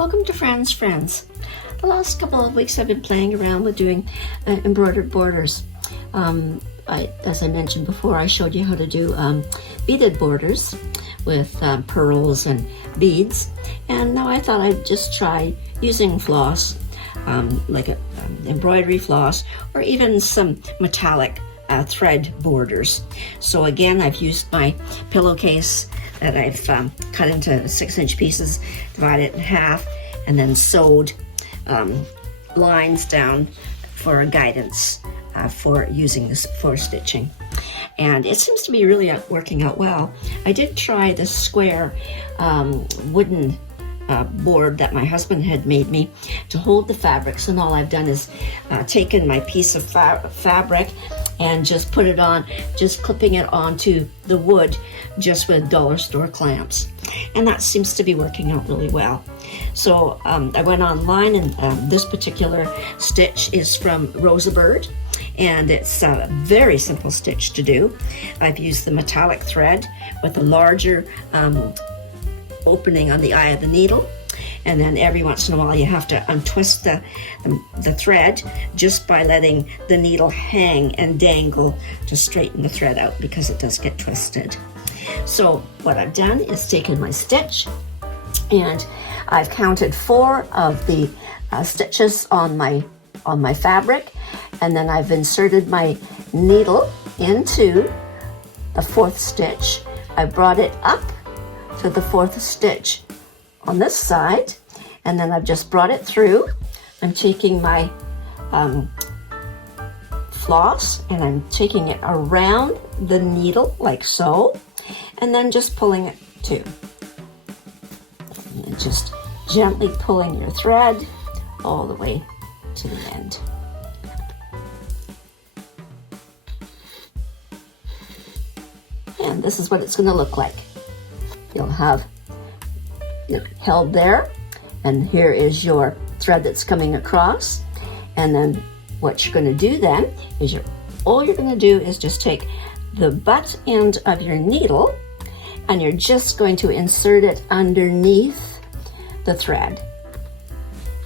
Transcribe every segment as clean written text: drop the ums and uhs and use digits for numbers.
Welcome to Fran's Friends. The last couple of weeks I've been playing around with doing embroidered borders. As I mentioned before, I showed you how to do beaded borders with pearls and beads, and now I thought I'd just try using floss, like an embroidery floss, or even some metallic thread borders. So again, I've used my pillowcase that I've cut into 6-inch pieces, divided it in half, and then sewed lines down for a guidance for using this for stitching. And it seems to be really working out well. I did try this square wooden board that my husband had made me to hold the fabrics, and all I've done is taken my piece of fabric and just put it on, just clipping it onto the wood just with dollar store clamps. And that seems to be working out really well. So I went online, and this particular stitch is from Rosabird, and it's a very simple stitch to do. I've used the metallic thread with a larger opening on the eye of the needle, and then every once in a while you have to untwist the thread just by letting the needle hang and dangle to straighten the thread out, because it does get twisted. So what I've done is taken my stitch, and I've counted 4 of the stitches on my fabric, and then I've inserted my needle into the 4th stitch. I brought it up to the 4th stitch on this side, and then I've just brought it through. I'm taking my floss, and I'm taking it around the needle like so, and then just pulling it too. And just gently pulling your thread all the way to the end. And this is what it's going to look like. You'll have it held there, and here is your thread that's coming across. And then what you're going to do then is all you're going to do is just take the butt end of your needle, and you're just going to insert it underneath the thread,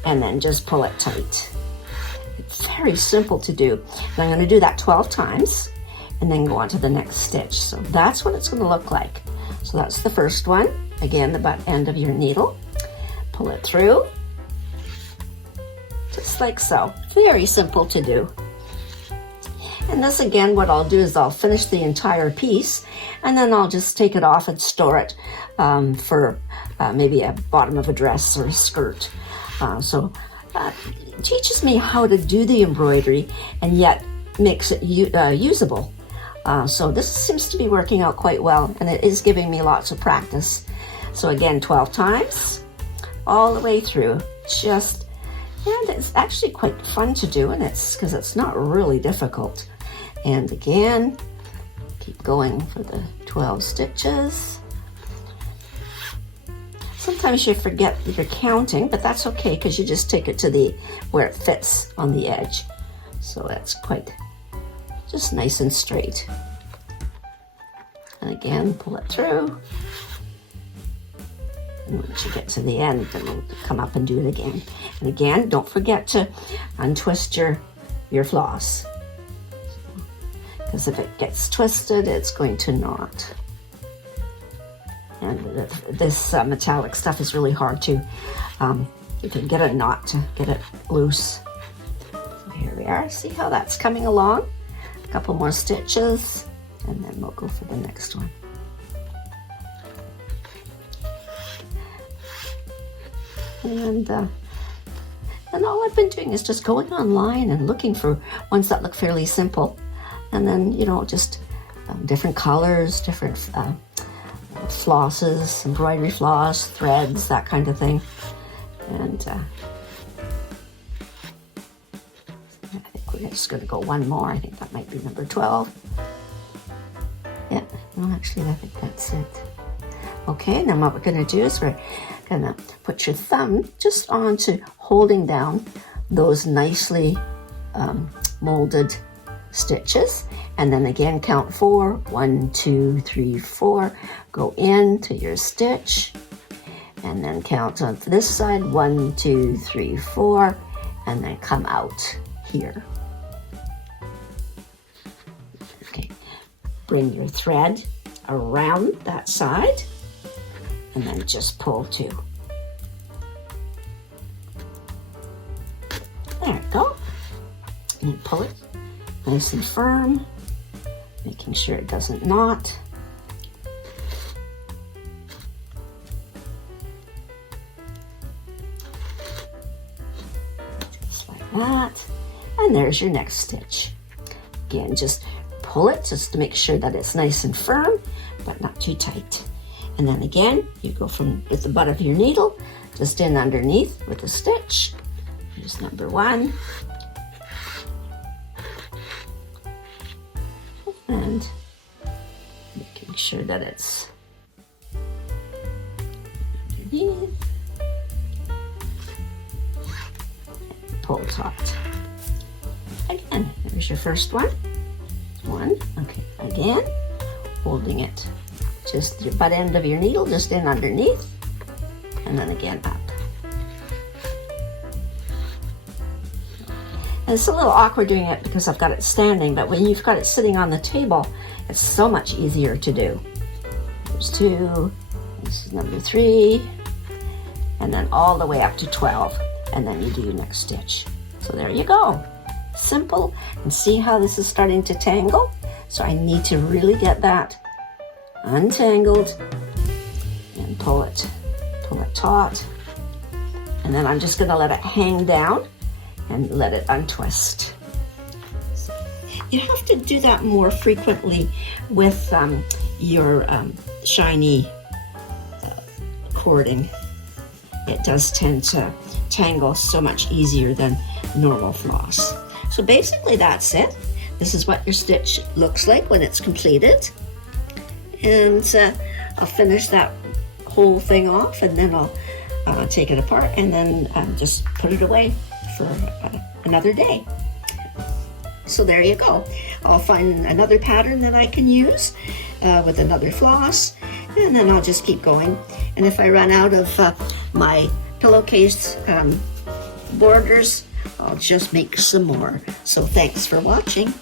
and then just pull it tight. It's very simple to do. And I'm going to do that 12 times and then go on to the next stitch. So that's what it's going to look like. So that's the first one. Again, the butt end of your needle. Pull it through, just like so. Very simple to do. And this, again, what I'll do is I'll finish the entire piece, and then I'll just take it off and store it for maybe a bottom of a dress or a skirt. It teaches me how to do the embroidery and yet makes it usable. So this seems to be working out quite well, and it is giving me lots of practice. So again, 12 times all the way through. And it's actually quite fun to do, and it's because it's not really difficult. And again, keep going for the 12 stitches. Sometimes you forget that you're counting, but that's okay, because you just take it to where it fits on the edge. So that's quite just nice and straight. And again, pull it through. And once you get to the end, then we'll come up and do it again. And again, don't forget to untwist your floss, because if it gets twisted, it's going to knot. And this metallic stuff is really hard to, you can get a knot to get it loose. So here we are. See how that's coming along? A couple more stitches, and then we'll go for the next one. And all I've been doing is just going online and looking for ones that look fairly simple, and then just different colors, different flosses, embroidery floss, threads, that kind of thing. And I think we're just going to go one more. I think that might be number 12. Yeah, no, actually, I think that's it. Okay, now what we're going to do is we're going to put your thumb just onto holding down those nicely molded stitches, and then again count 4. 1, 2, 3, 4. Go into your stitch, and then count on this side, 1, 2, 3, 4, and then come out here. Okay, bring your thread around that side, and then just pull 2. There you go. And pull it nice and firm, making sure it doesn't knot. Just like that. And there's your next stitch. Again, just pull it just to make sure that it's nice and firm, but not too tight. And then again, you go from with the butt of your needle, just in underneath with a stitch. Here's number 1. And making sure that it's underneath. Pull taut. Again, there's your first one. 1, okay, again, holding it. Just your butt end of your needle, just in underneath, and then again up. And it's a little awkward doing it because I've got it standing, but when you've got it sitting on the table, it's so much easier to do. There's 2, this is number 3, and then all the way up to 12, and then you do your next stitch. So there you go. Simple, and see how this is starting to tangle? So I need to really get that untangled and pull it taut, and then I'm just going to let it hang down and let it untwist. You have to do that more frequently with your shiny cording. It does tend to tangle so much easier than normal floss. So basically that's it. This is what your stitch looks like when it's completed. And I'll finish that whole thing off, and then I'll take it apart and then just put it away for another day. So there you go. I'll find another pattern that I can use with another floss, and then I'll just keep going. And if I run out of my pillowcase borders, I'll just make some more. So thanks for watching.